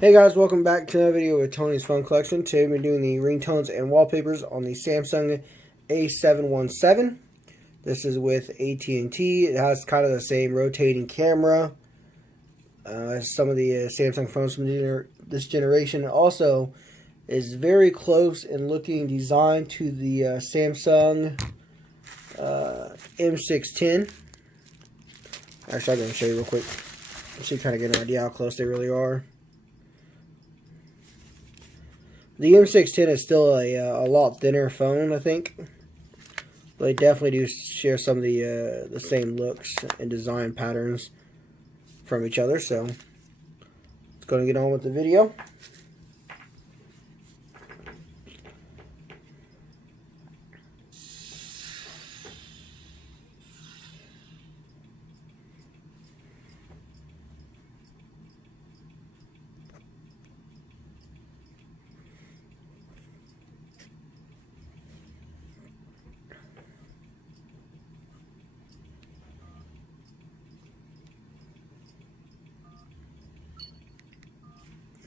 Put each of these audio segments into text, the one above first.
Hey guys, welcome back to another video with Tony's Fun Collection. Today we're doing the ringtones and wallpapers on the Samsung A717. This is with AT&T. It has kind of the same rotating camera as some of the Samsung phones from this generation. It also is very close in looking design to the Samsung M610. Actually, I'm going to show you real quick so you kind of get an idea how close they really are. The M610 is still a lot thinner phone, I think, but they definitely do share some of the same looks and design patterns from each other. So let's go and get on with the video.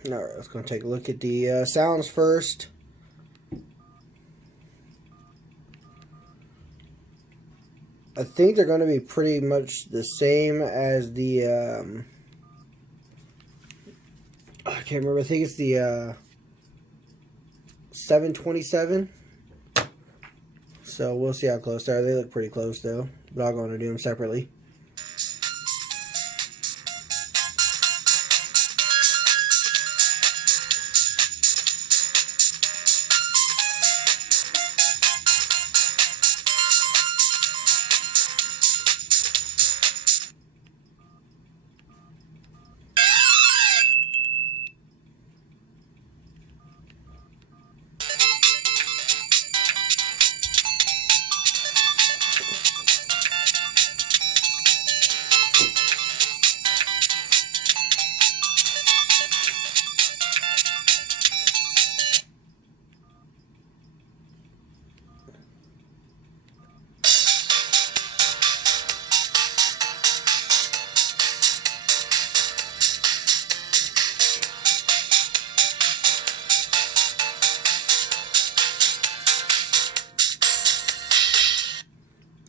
Alright, let's go and take a look at the sounds first. I think they're going to be pretty much the same as the, I can't remember, I think it's the 727. So we'll see how close they are. They look pretty close though, but I'll go and do them separately.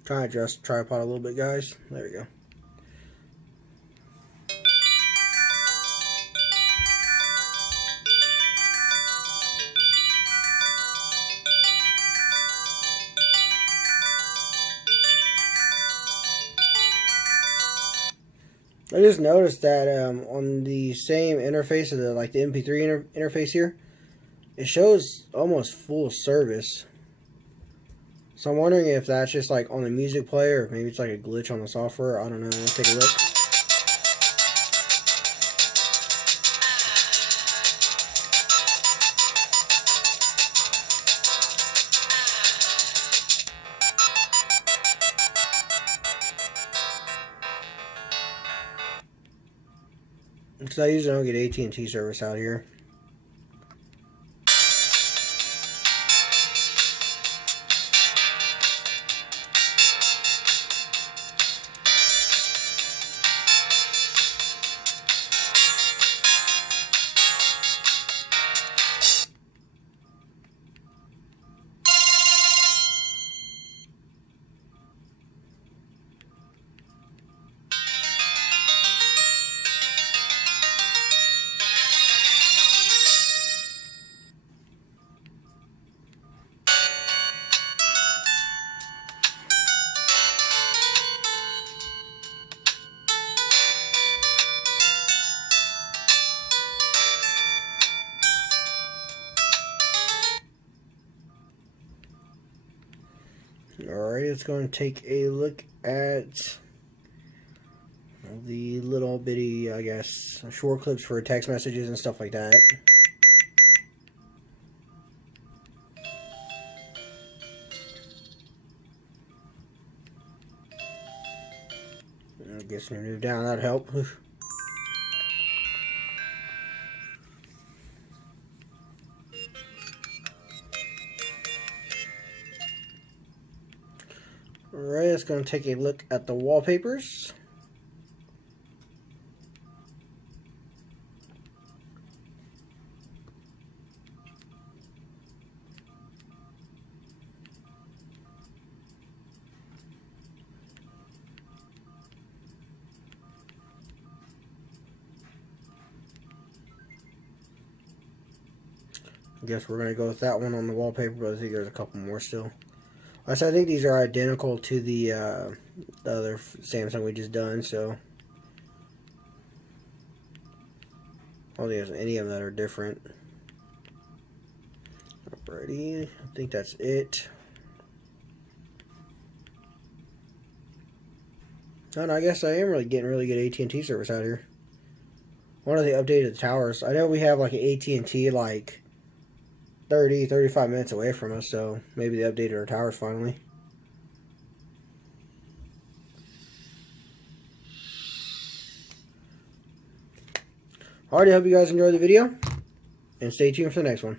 Try to adjust the tripod a little bit, guys. There we go. I just noticed that on the same interface of the MP3 interface here, it shows almost full service. So I'm wondering if that's just like on the music player, or maybe it's like a glitch on the software. I don't know. Let's take a look. Because I usually don't get AT&T service out here. Alright, let's go and take a look at the little bitty, I guess, short clips for text messages and stuff like that. I guess we move down, that'd help. Alright, let's go and take a look at the wallpapers. I guess we're going to go with that one on the wallpaper, but I think there's a couple more still. I think these are identical to the other Samsung we just done, so I don't think there's any of them that are different. Alrighty, I think that's it. And I guess I am really getting really good AT&T service out here. One of the updated towers. I know we have like an AT&T like 35 minutes away from us, so maybe they updated our towers finally. Alrighty, hope you guys enjoyed the video, and stay tuned for the next one.